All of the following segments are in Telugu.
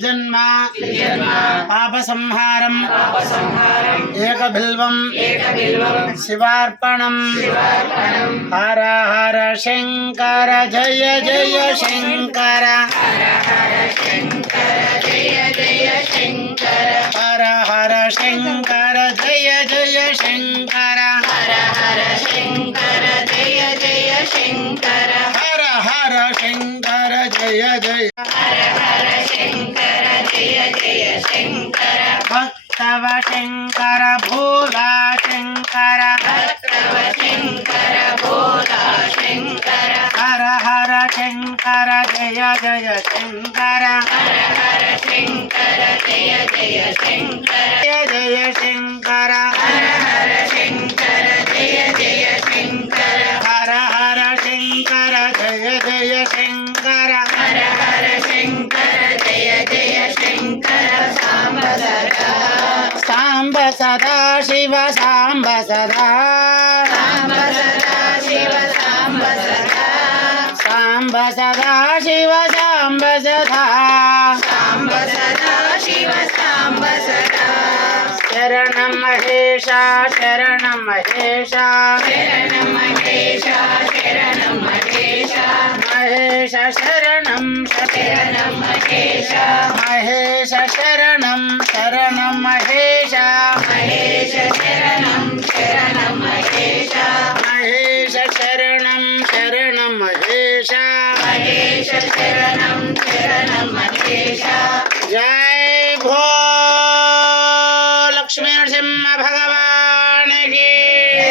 ద్విజన్మ పాపసంహారం ఏకబిల్వం శివార్పణం హర హర శంకర జయ జయ శంకర హర హర శంకర జయ జయ శంకర హర హర శంకర జయ జయ శంకర హర హర శంకర జయ జయ శంకర హర హర శంకర జయ జయ హర హర శంకర జయ జయ శంకర భక్తవ శంకర భోలా శంకర భక్తవ శంకర భోలా శంకర హర హర శంకర జయ జయ శంకర హర హర శంకర జయ జయ శంకర జయ జయ శంకర హర హర శంకర జయ జయ శంకర హర హర శంకర జయ జయ శంకర హర హర శంకర జయ జయ శంకర సాంబ సదా సాంబ సదా శివ సాంబ సదా సాంబ సదా శివ సాంబ సదా సాంబ సదా శివ సాంబ సదా సాంబ సదా శివ సాంబ సదా శరణం మహేశ శరణం మహేశ శరణం మహేశ శరణం మహేశ మహేశ శరణం శరణం మహేశ మహేశ శరణం శరణం మహేశ మహేశ శరణం శరణం మహేశ మహేశ శరణం శరణం మహేశ మహేశ శరణం శరణం మహేశ జై భో लक्ष्मी नरसिंह भगवान की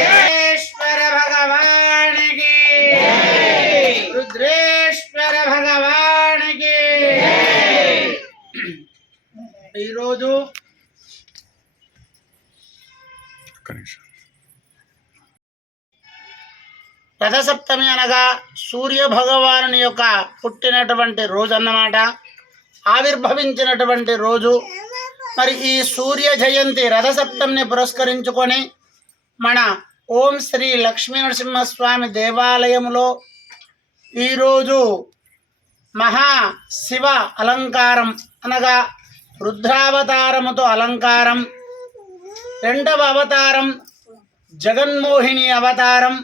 रुद्रेश्वर भगवान की रुद्रेश्वर भगवान की ఈరోజు రథసప్తమి అనగా సూర్య భగవానుని యొక్క పుట్టినటువంటి రోజు అన్నమాట, ఆవిర్భవించినటువంటి రోజు. మరి ఈ సూర్య జయంతి రథసప్తమిని పురస్కరించుకొని మన ఓం శ్రీ లక్ష్మీ నరసింహస్వామి దేవాలయంలో ఈరోజు మహా శివ అలంకారం అనగా రుద్రావతారముతో అలంకారం, రెండవ అవతారం జగన్మోహిని అవతారం,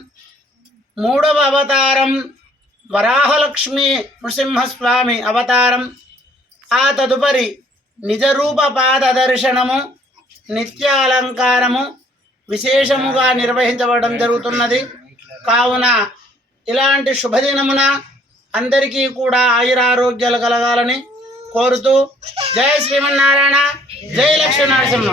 మూడవ అవతారం వరాహలక్ష్మీ నృసింహస్వామి అవతారం, ఆ తదుపరి నిజరూప పాద దర్శనము, నిత్య అలంకారము విశేషముగా నిర్వహించబడడం జరుగుతున్నది. కావున ఇలాంటి శుభదినమున అందరికీ కూడా ఆయురారోగ్యాలు కలగాలని కోరుతూ జై శ్రీమన్నారాయణ, జై లక్ష్మీ నరసింహ.